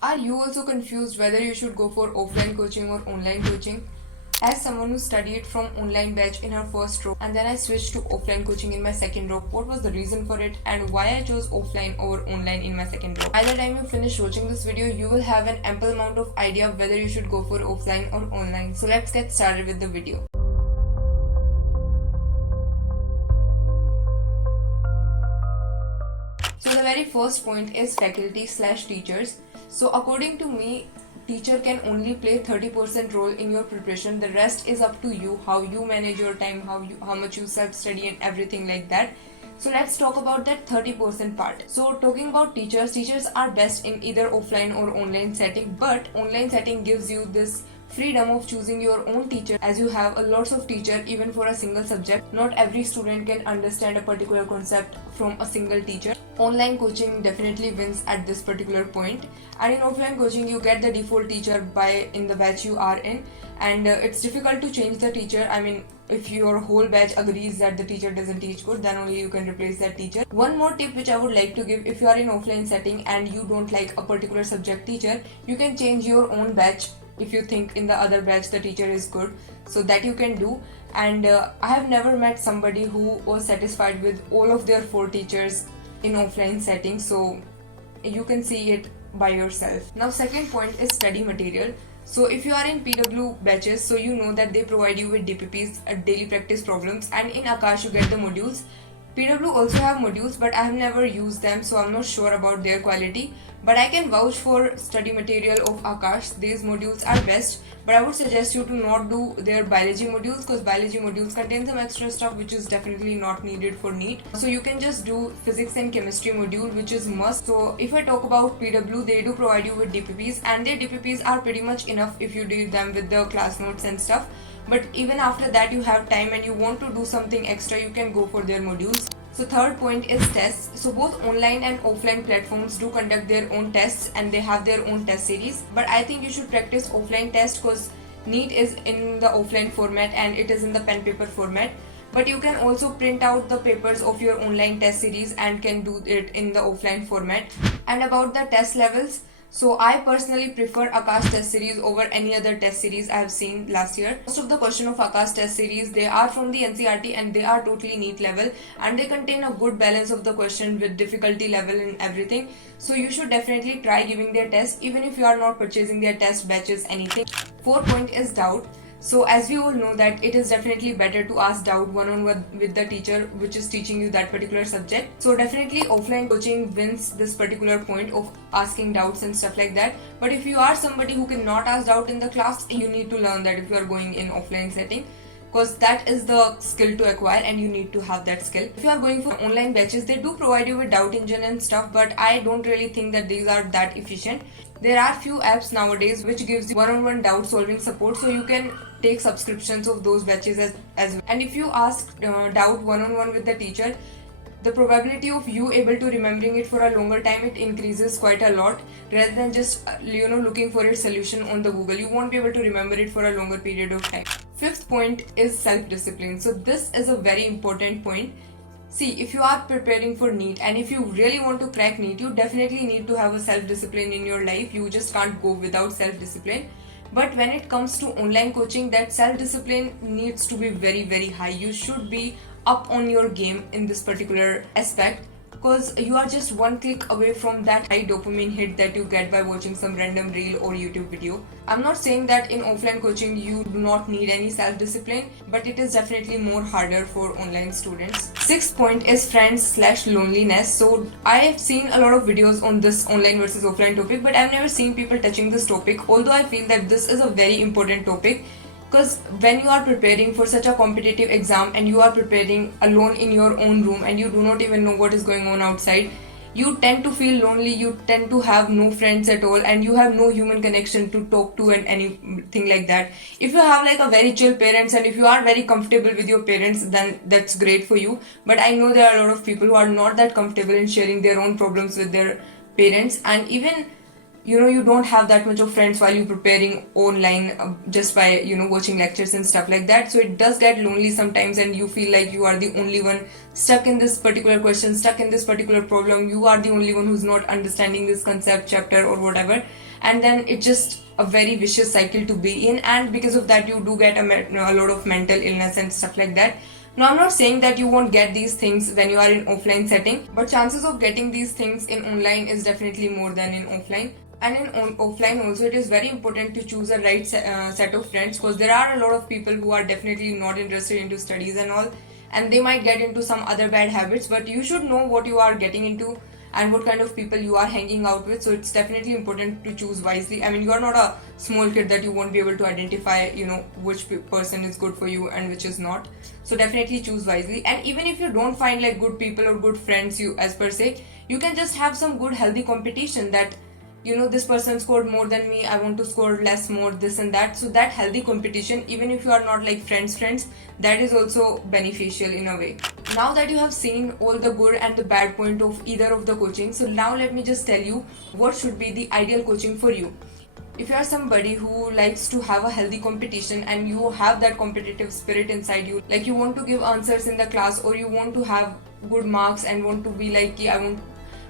Are you also confused whether you should go for offline coaching or online coaching? As someone who studied from online batch in her first row and then I switched to offline coaching in my second row, what was the reason for it and why I chose offline over online in my second row? By the time you finish watching this video, you will have an ample amount of idea whether you should go for offline or online. So let's get started with the video. So the very first point is faculty/teachers. So according to me, teacher can only play 30% role in your preparation. The rest is up to you, how you manage your time, how much you self-study and everything like that. So let's talk about that 30% part. So talking about teachers are best in either offline or online setting, but online setting gives you this freedom of choosing your own teacher, as you have a lots of teacher even for a single subject. Not every student can understand a particular concept from a single teacher. Online coaching definitely wins at this particular point, and in offline coaching you get the default teacher in the batch you are in, and it's difficult to change the teacher. I mean, if your whole batch agrees that the teacher doesn't teach good, then only you can replace that teacher. One more tip which I would like to give: if you are in offline setting and you don't like a particular subject teacher, you can change your own batch if you think in the other batch the teacher is good, so that you can do. And I have never met somebody who was satisfied with all of their 4 teachers in offline setting, so you can see it by yourself. Now second point is study material. So if you are in PW batches, so you know that they provide you with DPPs, daily practice problems, and in Aakash you get the modules. PW also have modules, but I have never used them, so I'm not sure about their quality. But I can vouch for study material of Aakash. These modules are best, but I would suggest you to not do their biology modules, because biology modules contain some extra stuff which is definitely not needed for NEET. So you can just do physics and chemistry module, which is must. So if I talk about PW, they do provide you with DPPs, and their DPPs are pretty much enough if you do them with the class notes and stuff. But even after that you have time and you want to do something extra, you can go for their modules. So third point is tests. So both online and offline platforms do conduct their own tests and they have their own test series. But I think you should practice offline test, because NEET is in the offline format and it is in the pen paper format. But you can also print out the papers of your online test series and can do it in the offline format. And about the test levels, so I personally prefer Aakash test series over any other test series I have seen last year. Most of the question of Aakash test series, they are from the NCERT and they are totally NEET level, and they contain a good balance of the question with difficulty level and everything. So you should definitely try giving their test even if you are not purchasing their test batches, anything. Fourth point is doubt. So as we all know that it is definitely better to ask doubt one-on-one with the teacher which is teaching you that particular subject. So definitely offline coaching wins this particular point of asking doubts and stuff like that. But if you are somebody who cannot ask doubt in the class, you need to learn that if you are going in offline setting, because that is the skill to acquire and you need to have that skill. If you are going for online batches, they do provide you with doubt engine and stuff, but I don't really think that these are that efficient. There are few apps nowadays which gives you one-on-one doubt solving support, so you can take subscriptions of those batches as well. And if you ask doubt one-on-one with the teacher, the probability of you able to remembering it for a longer time, it increases quite a lot, rather than just looking for its solution on the Google. You won't be able to remember it for a longer period of time. Fifth point is self-discipline. So this is a very important point. See, if you are preparing for NEET and if you really want to crack NEET, you definitely need to have a self-discipline in your life. You just can't go without self-discipline. But when it comes to online coaching, that self-discipline needs to be very, very high. You should be up on your game in this particular aspect, because you are just one click away from that high dopamine hit that you get by watching some random reel or YouTube video. I'm not saying that in offline coaching you do not need any self-discipline, but it is definitely more harder for online students. Sixth point is friends/loneliness. So I have seen a lot of videos on this online versus offline topic, but I've never seen people touching this topic, although I feel that this is a very important topic. Because when you are preparing for such a competitive exam and you are preparing alone in your own room and you do not even know what is going on outside, you tend to feel lonely, you tend to have no friends at all, and you have no human connection to talk to and anything like that. If you have like a very chill parents and if you are very comfortable with your parents, then that's great for you. But I know there are a lot of people who are not that comfortable in sharing their own problems with their parents, and even you don't have that much of friends while you're preparing online just by watching lectures and stuff like that. So it does get lonely sometimes and you feel like you are the only one stuck in this particular question, stuck in this particular problem. You are the only one who's not understanding this concept, chapter or whatever. and then it's just a very vicious cycle to be in, and because of that you do get a lot of mental illness and stuff like that. Now, I'm not saying that you won't get these things when you are in offline setting, but chances of getting these things in online is definitely more than in offline. And in offline also, it is very important to choose a right set of friends, because there are a lot of people who are definitely not interested into studies and all, and they might get into some other bad habits, but you should know what you are getting into and what kind of people you are hanging out with. So it's definitely important to choose wisely. I mean, you are not a small kid that you won't be able to identify, which person is good for you and which is not. So definitely choose wisely. And even if you don't find like good people or good friends, you as per se, you can just have some good healthy competition that this person scored more than me, I want to score less, more, this and that. So that healthy competition, even if you are not like friends, that is also beneficial in a way. Now that you have seen all the good and the bad point of either of the coaching, so now let me just tell you what should be the ideal coaching for you. If you are somebody who likes to have a healthy competition and you have that competitive spirit inside you, like you want to give answers in the class, or you want to have good marks and want to be like, I want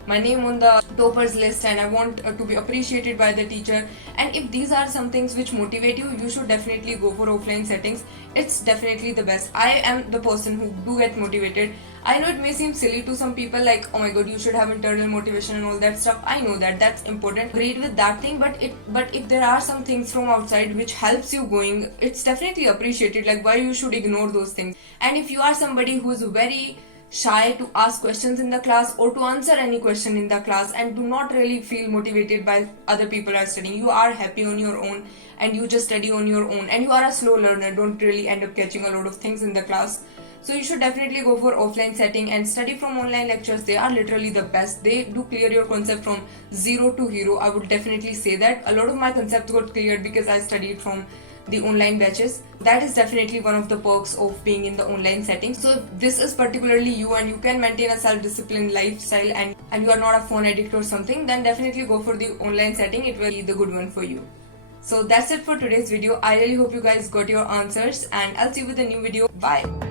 my name on the toppers list and I want to be appreciated by the teacher, and if these are some things which motivate you, you should definitely go for offline settings. It's definitely the best. I am the person who do get motivated. I know it may seem silly to some people, like, oh my god, you should have internal motivation and all that stuff. I know that that's important, agreed with that thing, but if there are some things from outside which helps you going, it's definitely appreciated. Like, why you should ignore those things? And if you are somebody who is very shy to ask questions in the class or to answer any question in the class and do not really feel motivated by other people are studying, you are happy on your own and you just study on your own, and you are a slow learner, don't really end up catching a lot of things in the class, so you should definitely go for offline setting and study from online lectures. They are literally the best. They do clear your concept from zero to hero. I would definitely say that a lot of my concepts got cleared because I studied from the online batches. That is definitely one of the perks of being in the online setting. So if this is particularly you and you can maintain a self-disciplined lifestyle and you are not a phone addict or something, then definitely go for the online setting. It will be the good one for you. So that's it for today's video. I really hope you guys got your answers, and I'll see you with a new video. Bye.